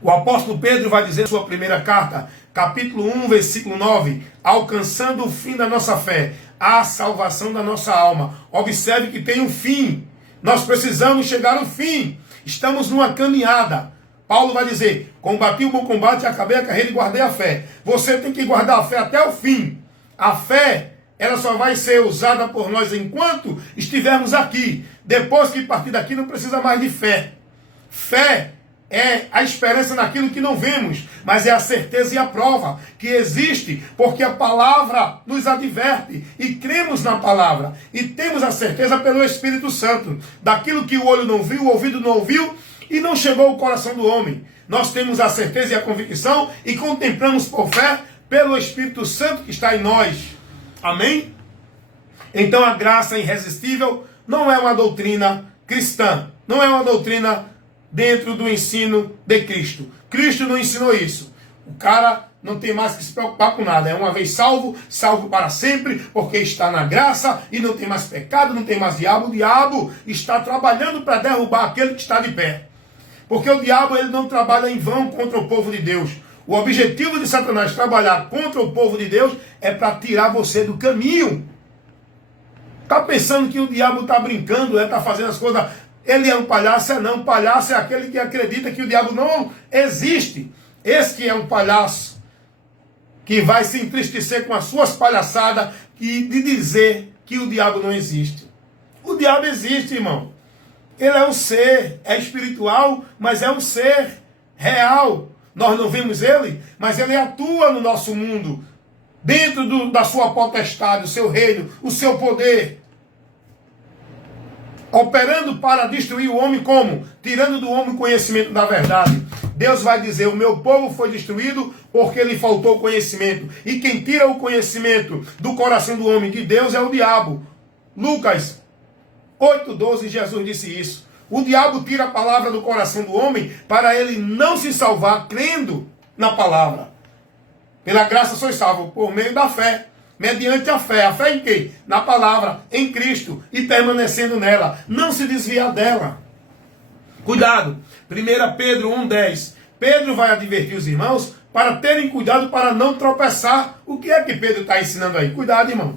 O apóstolo Pedro vai dizer em sua primeira carta, capítulo 1, versículo 9, alcançando o fim da nossa fé, a salvação da nossa alma. Observe que tem um fim. Nós precisamos chegar ao fim. Estamos numa caminhada. Paulo vai dizer, combati o bom combate, acabei a carreira e guardei a fé. Você tem que guardar a fé até o fim. A fé, ela só vai ser usada por nós enquanto estivermos aqui. Depois que partir daqui, não precisa mais de fé. Fé é a esperança naquilo que não vemos, mas é a certeza e a prova que existe, porque a palavra nos adverte e cremos na palavra e temos a certeza pelo Espírito Santo daquilo que o olho não viu, o ouvido não ouviu e não chegou ao coração do homem. Nós temos a certeza e a convicção e contemplamos por fé pelo Espírito Santo que está em nós. Amém? Então a graça irresistível não é uma doutrina cristã, não é uma doutrina dentro do ensino de Cristo. Cristo não ensinou isso. O cara não tem mais que se preocupar com nada. É uma vez salvo, salvo para sempre, porque está na graça e não tem mais pecado, não tem mais diabo. O diabo está trabalhando para derrubar aquele que está de pé. Porque o diabo ele não trabalha em vão contra o povo de Deus. O objetivo de Satanás trabalhar contra o povo de Deus é para tirar você do caminho. Está pensando que o diabo está brincando, está fazendo as coisas... Ele é um palhaço? É não. Palhaço é aquele que acredita que o diabo não existe. Esse que é um palhaço, que vai se entristecer com as suas palhaçadas e de dizer que o diabo não existe. O diabo existe, irmão. Ele é um ser, é espiritual, mas é um ser real. Nós não vemos ele, mas ele atua no nosso mundo, dentro da sua potestade, o seu reino, o seu poder. Operando para destruir o homem como? Tirando do homem o conhecimento da verdade. Deus vai dizer, o meu povo foi destruído porque lhe faltou conhecimento. E quem tira o conhecimento do coração do homem de Deus é o diabo. Lucas 8,12, Jesus disse isso. O diabo tira a palavra do coração do homem para ele não se salvar crendo na palavra. Pela graça sois salvos por meio da fé. Mediante a fé. A fé em quê? Na palavra, em Cristo, e permanecendo nela. Não se desviar dela. Cuidado. 1 Pedro 1,10. Pedro vai advertir os irmãos para terem cuidado para não tropeçar. O que é que Pedro está ensinando aí? Cuidado, irmão.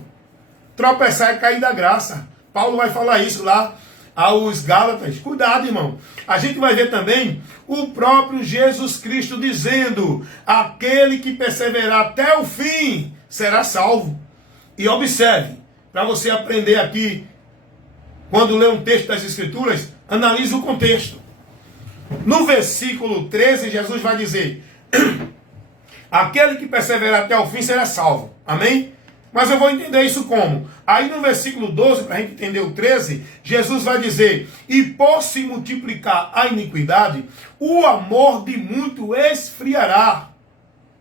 Tropeçar é cair da graça. Paulo vai falar isso lá aos Gálatas. Cuidado, irmão. A gente vai ver também o próprio Jesus Cristo dizendo, aquele que perseverar até o fim será salvo. E observe, para você aprender aqui, quando lê um texto das Escrituras, analise o contexto. No versículo 13, Jesus vai dizer, aquele que perseverar até o fim será salvo. Amém? Mas eu vou entender isso como? Aí no versículo 12, para a gente entender o 13, Jesus vai dizer, e por se multiplicar a iniquidade, o amor de muito esfriará.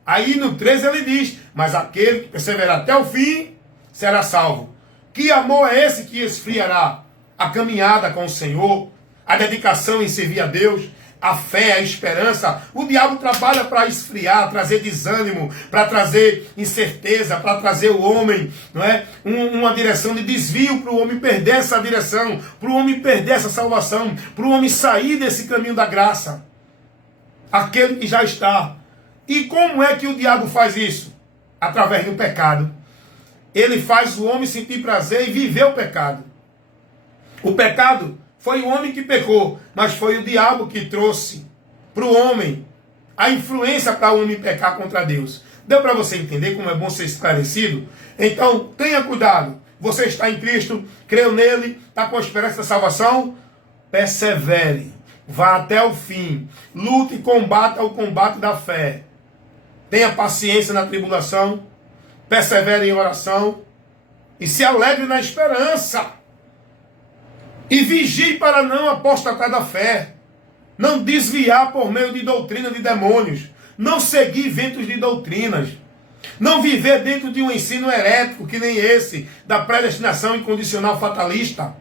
Aí no 13 ele diz, mas aquele que perseverar até o fim será salvo. Que amor é esse que esfriará? A caminhada com o Senhor, a dedicação em servir a Deus, a fé, a esperança. O diabo trabalha para esfriar, trazer desânimo, para trazer incerteza, para trazer o homem, não é? Uma direção de desvio para o homem perder essa direção, para o homem perder essa salvação, para o homem sair desse caminho da graça. Aquele que já está. E como é que o diabo faz isso? Através do pecado. Ele faz o homem sentir prazer e viver o pecado. O pecado foi o homem que pecou, mas foi o diabo que trouxe para o homem a influência para o homem pecar contra Deus. Deu para você entender como é bom ser esclarecido? Então, tenha cuidado. Você está em Cristo, creu nele, está com a esperança da salvação? Persevere. Vá até o fim. Lute e combata o combate da fé. Tenha paciência na tribulação. Persevere em oração. E se alegre na esperança. E vigie para não apostatar da fé. Não desviar por meio de doutrina de demônios. Não seguir ventos de doutrinas. Não viver dentro de um ensino herético que nem esse, da predestinação incondicional fatalista.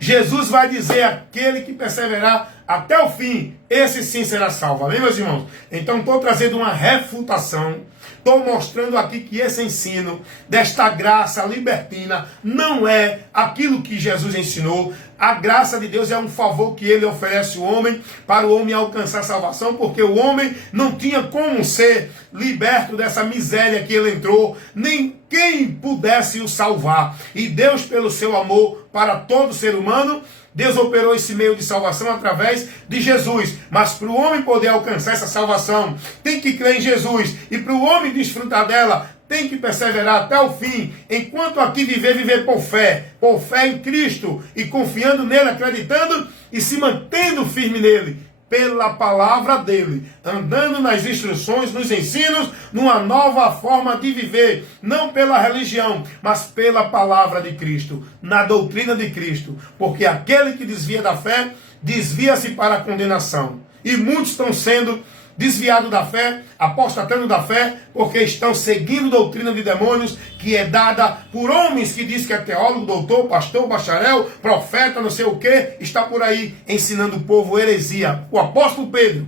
Jesus vai dizer, aquele que perseverar até o fim, esse sim será salvo. Amém, meus irmãos? Então estou trazendo uma refutação. Estou mostrando aqui que esse ensino desta graça libertina não é aquilo que Jesus ensinou. A graça de Deus é um favor que ele oferece ao homem para o homem alcançar a salvação, porque o homem não tinha como ser liberto dessa miséria que ele entrou, nem quem pudesse o salvar. E Deus, pelo seu amor para todo ser humano, Deus operou esse meio de salvação através de Jesus. Mas para o homem poder alcançar essa salvação, tem que crer em Jesus. E para o homem desfrutar dela, tem que perseverar até o fim. Enquanto aqui viver por fé em Cristo, e confiando nele, acreditando e se mantendo firme nele, pela palavra dele, andando nas instruções, nos ensinos, numa nova forma de viver, não pela religião, mas pela palavra de Cristo, na doutrina de Cristo, porque aquele que desvia da fé, desvia-se para a condenação, e muitos estão sendo desviados da fé, apostatando da fé, porque estão seguindo doutrina de demônios, que é dada por homens que diz que é teólogo, doutor, pastor, bacharel, profeta, não sei o que, está por aí ensinando o povo heresia. O apóstolo Pedro,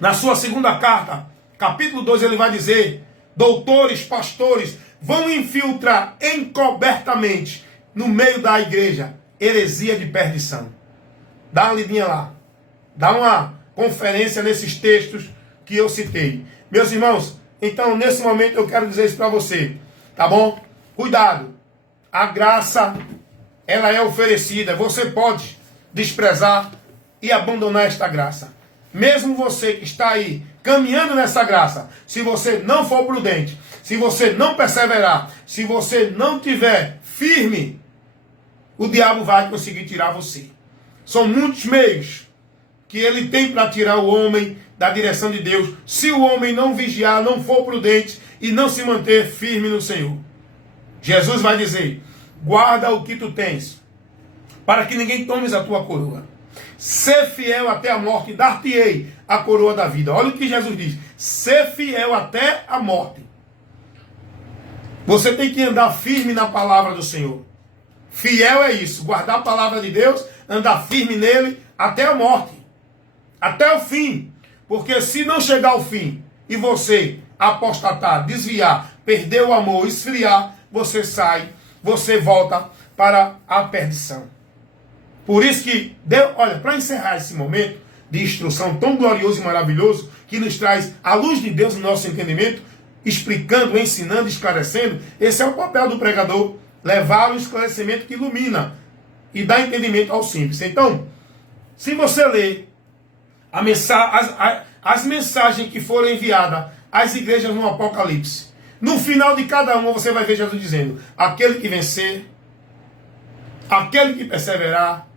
na sua segunda carta, capítulo 2, ele vai dizer: doutores, pastores, vão infiltrar encobertamente no meio da igreja heresia de perdição. Dá uma lidinha lá, dá uma conferência nesses textos que eu citei. Meus irmãos, então nesse momento eu quero dizer isso para você, tá bom? Cuidado, a graça, ela é oferecida, você pode desprezar e abandonar esta graça. Mesmo você que está aí caminhando nessa graça, se você não for prudente, se você não perseverar, se você não tiver firme, o diabo vai conseguir tirar você. São muitos meios que ele tem para tirar o homem da direção de Deus, se o homem não vigiar, não for prudente e não se manter firme no Senhor. Jesus vai dizer: guarda o que tu tens, para que ninguém tome a tua coroa. Ser fiel até a morte, dar-te-ei a coroa da vida. Olha o que Jesus diz: ser fiel até a morte. Você tem que andar firme na palavra do Senhor. Fiel é isso, guardar a palavra de Deus, andar firme nele até a morte. Até o fim, porque se não chegar ao fim e você apostatar, desviar, perder o amor, esfriar, você sai, você volta para a perdição. Por isso que, Deus, olha, para encerrar esse momento de instrução tão glorioso e maravilhoso, que nos traz a luz de Deus no nosso entendimento, explicando, ensinando, esclarecendo, esse é o papel do pregador, levar o esclarecimento que ilumina e dá entendimento ao simples. Então, se você ler as mensagens que foram enviadas às igrejas no Apocalipse, no final de cada uma você vai ver Jesus dizendo: aquele que vencer, aquele que perseverar,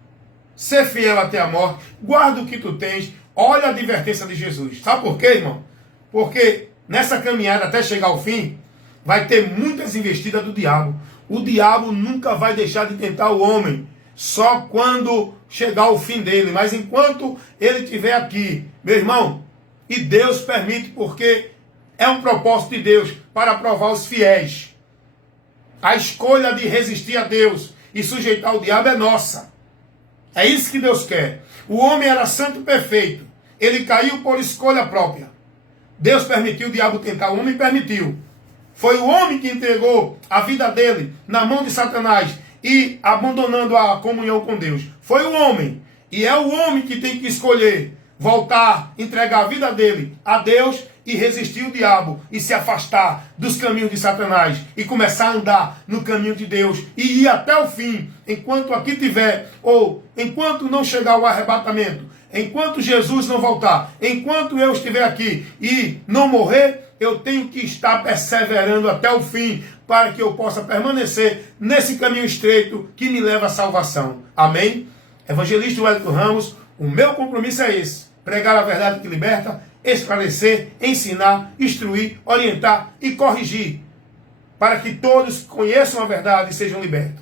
ser fiel até a morte, guarda o que tu tens. Olha a advertência de Jesus. Sabe por quê, irmão? Porque nessa caminhada até chegar ao fim, vai ter muitas investidas do diabo. O diabo nunca vai deixar de tentar o homem, só quando chegar o fim dele. Mas enquanto ele estiver aqui, meu irmão, e Deus permite, porque é um propósito de Deus para provar os fiéis. A escolha de resistir a Deus e sujeitar o diabo é nossa. É isso que Deus quer. O homem era santo e perfeito. Ele caiu por escolha própria. Deus permitiu o diabo tentar o homem, permitiu. Foi o homem que entregou a vida dele na mão de Satanás e abandonando a comunhão com Deus. Foi o homem. E é o homem que tem que escolher voltar, entregar a vida dele a Deus e resistir o diabo e se afastar dos caminhos de Satanás e começar a andar no caminho de Deus e ir até o fim, enquanto aqui tiver, ou enquanto não chegar o arrebatamento, enquanto Jesus não voltar, enquanto eu estiver aqui e não morrer, eu tenho que estar perseverando até o fim, para que eu possa permanecer nesse caminho estreito que me leva à salvação. Amém? Evangelista Wellington Ramos, o meu compromisso é esse: pregar a verdade que liberta, esclarecer, ensinar, instruir, orientar e corrigir, para que todos conheçam a verdade e sejam libertos.